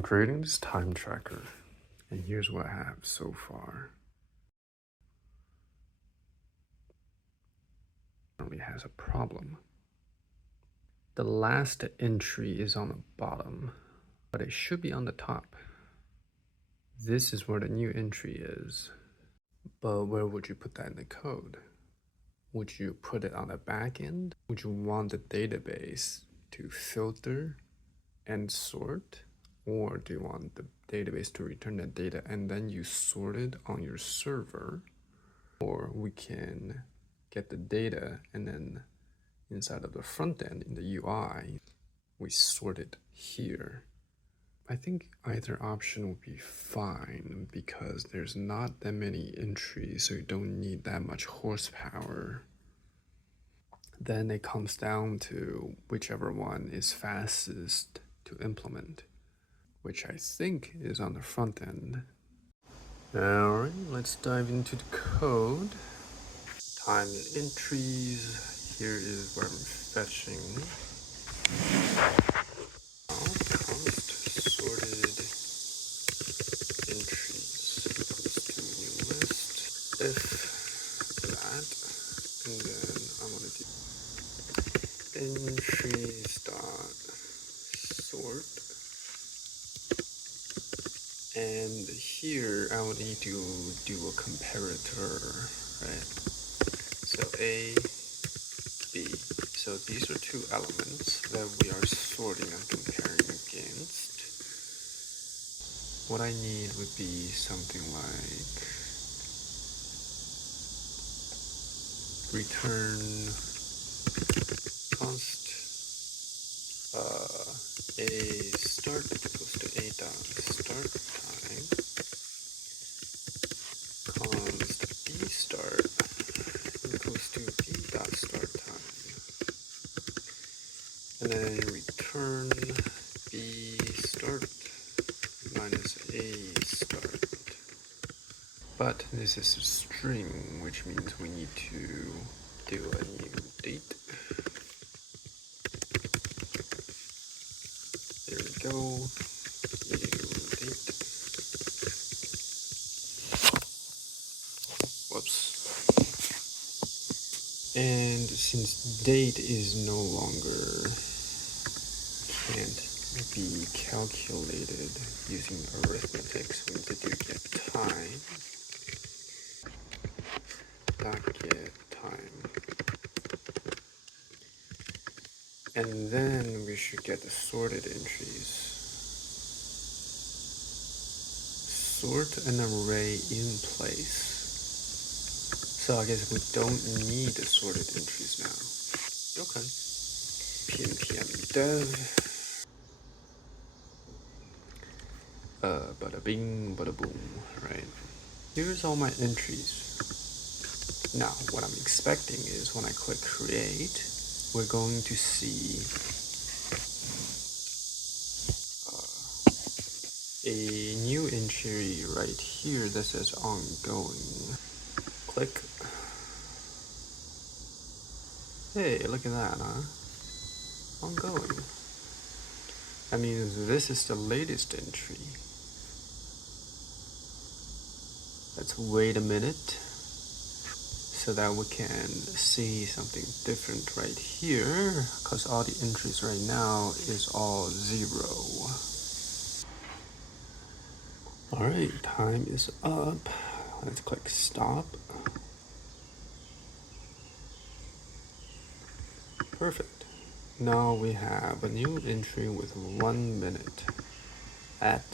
I'm creating this time tracker, and here's what I have so far. It has a problem. The last entry is on the bottom, but it should be on the top. This is where the new entry is. But where would you put that in the code? Would you put it on the back end? Would you want the database to filter and sort? Or do you want the database to return the data and then you sort it on your server? Or we can get the data and then inside of the front end in the UI, we sort it here. I think either option will be fine because there's not that many entries, so you don't need that much horsepower. Then it comes down to whichever one is fastest to implement, which I think is on the front end. Alright, let's dive into the code. Time entries. Here is where I'm fetching. Const sorted entries equals to new list. If that, and then I'm gonna do entries dot sort. And here I will need to do a comparator, right? So A, B. So these are two elements that we are sorting and comparing against. What I need would be something like return const A start equals to A dot start time, const B start equals to B dot start time, and then return B start minus A start. But this is a string, which means we need to do a new date. There we go. New date. Whoops. And since date is no longer can't be calculated using arithmetic, so we need to do get time. Get time. And then we should get the sorted entries. Sort an array in place. So I guess we don't need the sorted entries now. Okay. npm dev. Bada bing, bada boom, right? Here's all my entries. Now, what I'm expecting is when I click create, we're going to see a new entry right here that says ongoing. Click. Hey, look at that, huh? Ongoing. That means this is the latest entry. Let's wait a minute so that we can see something different right here, because all the entries right now is all 0. Alright, time is up. Let's click stop. Perfect. Now we have a new entry with 1 minute at